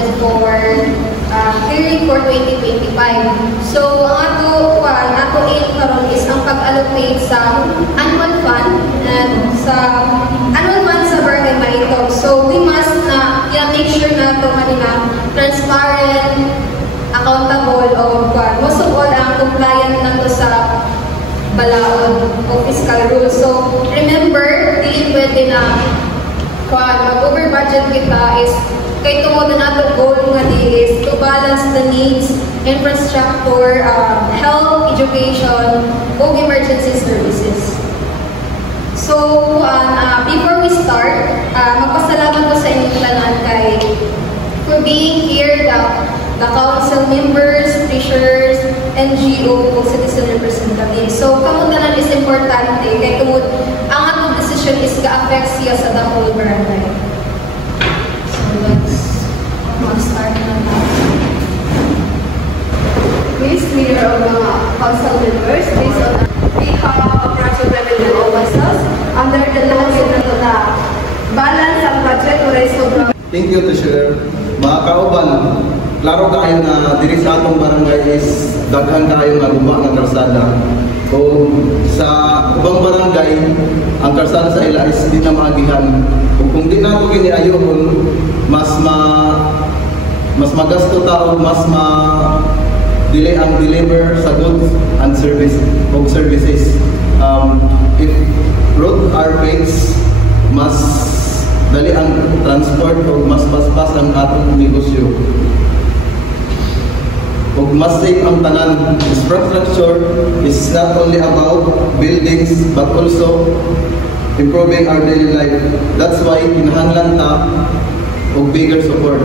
budget for hearing for 2025. So, ang ato aim karon is ang pag-allocate sa annual fund and sa barangay Maitog. So, we must make sure na ito transparent, accountable, o most of all, ang compliant na ito sa balaod o fiscal rules. So, remember, hindi pwede na mag-over budget kita is kay tungod na ito goal nga is to balance the needs, infrastructure, health, education, o emergency services. So, before we start, magpasalamat ko sa inyong tanan for being here, the council members, treasurers, NGO, o citizen representatives. So, kamundanan is importante kay kumud ang atong decision is ga-affect siya sa the whole barangay. So, let's mag-start na natin. Please clear ang mga council members based on behalf of Rancho Revenue Officers under the law na balance ang budget o resource. Thank you to share. Mga kauban, klaro kayo na diri sa atong barangay is daghan kayo nga guba ng kalsada. O sa ubang barangay, ang kalsada sa ila is di na maagihan. Kung di na ito giniayohon, mas magasto tao, mas delay ang deliver sa goods and services. If road are fixed, mas dali ang transport o mas paspas ang atong negosyo. O mas safe ang tanan. Infrastructure is not only about buildings but also improving our daily life. That's why kinahanglan ta og bigger support.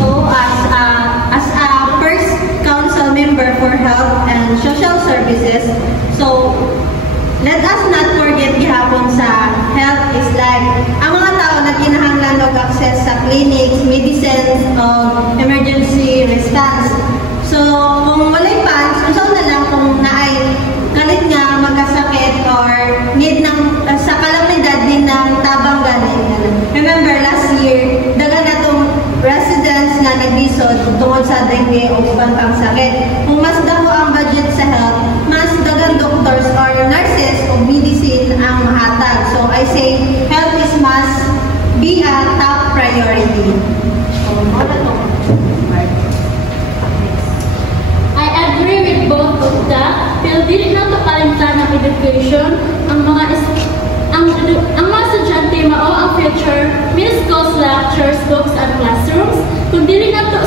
So as a first council member for health and social services, so let us not forget gihapon sa health is like ang mga tao na kinahanglan og access sa clinics, medicines, o emergency response. So kung walay funds, unsa na lang kung naay kalit nga magkasakit or need ng sa kalamidad din ng tabang ganin. Remember last year, dagan natong residents nga naglisod tungod sa dengue o ubang pang sakit. Kung mas dako ang budget sa health, mas dagang doctors or nurses o medicine ang mahatag. So I say health is must be a top priority. So, I agree with both of that. Pero dili na ito kalimtan ng education. Ang mga estudyante mao ang future, means schools, lectures, books, and classrooms. Kung dili na ito,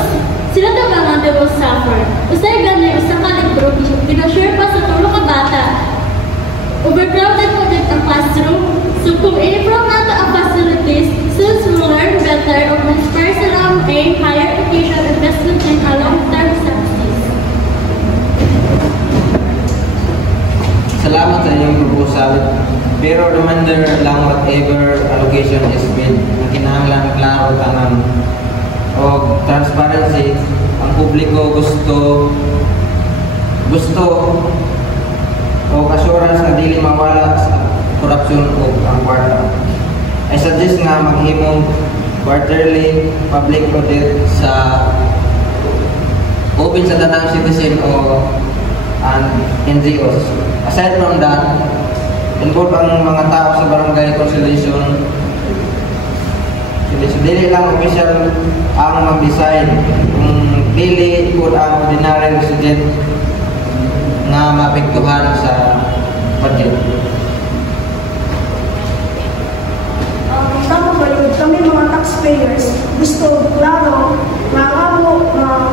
sila daw they will suffer. Usay gani, usa ka libro, pinashare pa sa tulo ka bata. Overcrowded po din ang classroom. So kung i-improve nato ang facilities, students will learn better of personal aim, higher education, investment, and a long-term success. Salamat sa inyong proposal. Pero reminder lang whatever allocation is made, na kinahanglan klaro tanan o transparency. Ang publiko gusto o assurance na dili mawala sa korupsyon o ang kwarta. I suggest nga maghimong quarterly public audit sa open sa tanang citizen o and NGOs. Aside from that, involve ang mga tao sa barangay consolidation. Dili lang official ang mag-decide kung dili po ang ordinary resident na mapektuhan sa budget. Tama ba yun? Kami mga taxpayers gusto klaro na amo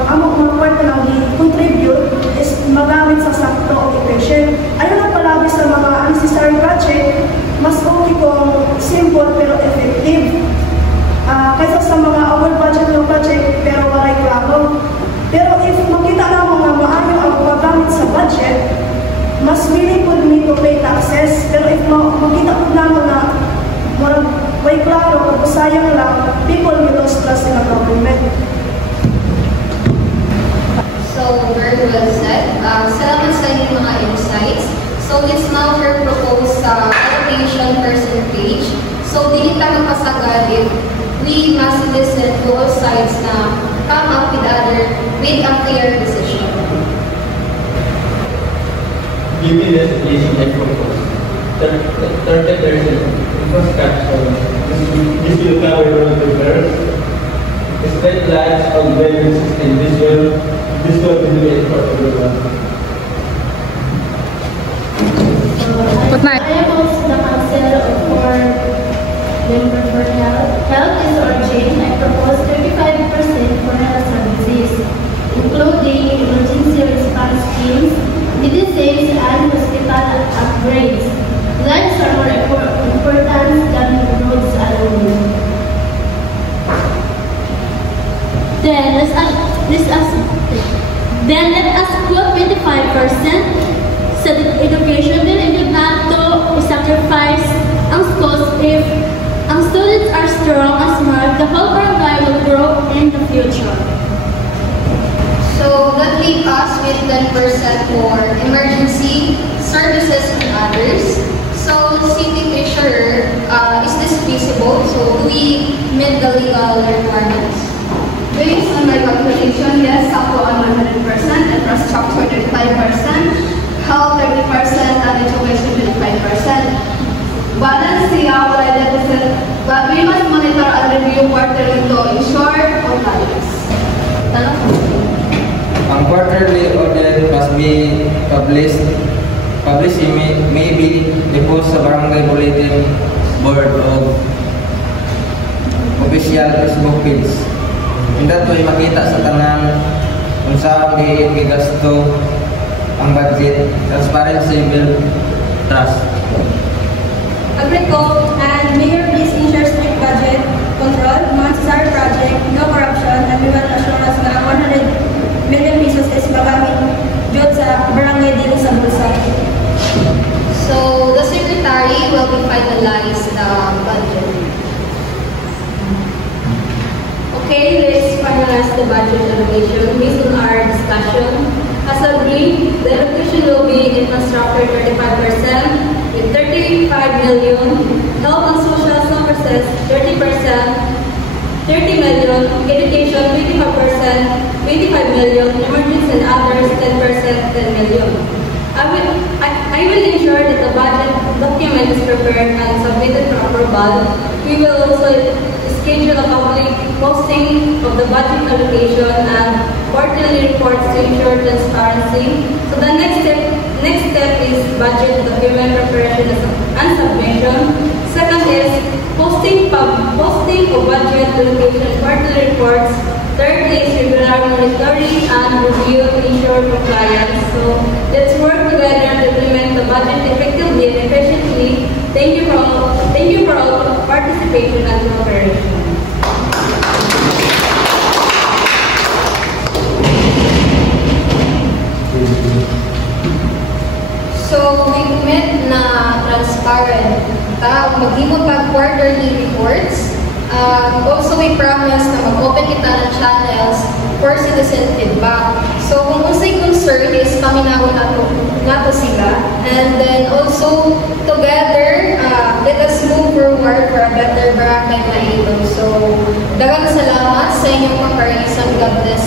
mga kwarta na i-contribute is magamit sa sakto o efficient. Ayaw na palagi sa mga unnecessary budget, mas okay kung simple pero effective. Kaysa sa mga over budget ng budget pero walay klaro. Pero if makita na mga maayo ang paggamit sa budget, mas willing po me to pay taxes. Pero if makita po na way klaro, kung sayang lang, people will lose trust in the government. So, very well said. Salamat sa inyong mga insights. So, let's now propose allocation percentage. So, dili ta magpasagad if we must listen to all sides na come up with a clear decision. Given the situation and purpose, 30% infrastructure, this will cover road repairs, street lights, all buildings, and this will be it for everyone. I am also the council for member for health. Health is urgent. I propose 35% for health services, including emergency response teams, medicines, and hospital upgrades. Lives are more important than roads alone. Then let us put 25% sa education. Then I do not to sacrifice ang schools. If ang students are strong and smart, the whole barangay will grow in the future. So that leaves us with 10% for emergency services and others. So city treasurer, is this feasible? So do we meet the legal requirements? Based on my calculation, yes, up to 100%, infrastructure 35%, health 30%, and education 25%. Balance siya, wala deficit, but we must monitor and review quarterly to ensure compliance. Ang quarterly audit must be published may be deposed sa Barangay Bulletin Board of official Facebook page. Hindi ito'y makita sa tanan kung saan gigasto ang budget, transparency, build trust. Agricole and Mayor please ensure strict budget control, non-star project, no corruption, and we will assure us na 100 million pesos is magamit dyan sa barangay dito sa bulsa. So the secretary will be finalize the budget. Okay, let's finalize the budget allocation based on our discussion. As agreed, the allocation will be infrastructure 35% with 35 million, health and social services 30%, 30 million, education 25%, 25 million, emergency and others 10%, 10 million. I will ensure that the budget document is prepared and submitted for approval. We will also schedule a public posting of the budget allocation and quarterly reports to ensure transparency. So the next step is budget document preparation and submission. Second is posting of budget allocation quarterly reports. Third is regular monitoring and review to ensure compliance. So let's work together to implement the budget effectively and efficiently. Thank you for all participation and cooperation. So we commit na transparent mag-imot quarterly reports. Also, we promise na mag-open kita ng channels for citizen feedback. So, kung unsay concern is paminawon nato sila. And then also, together, let us move forward for a better barangay Maido. So, daghang salamat sa inyong comparison. God bless.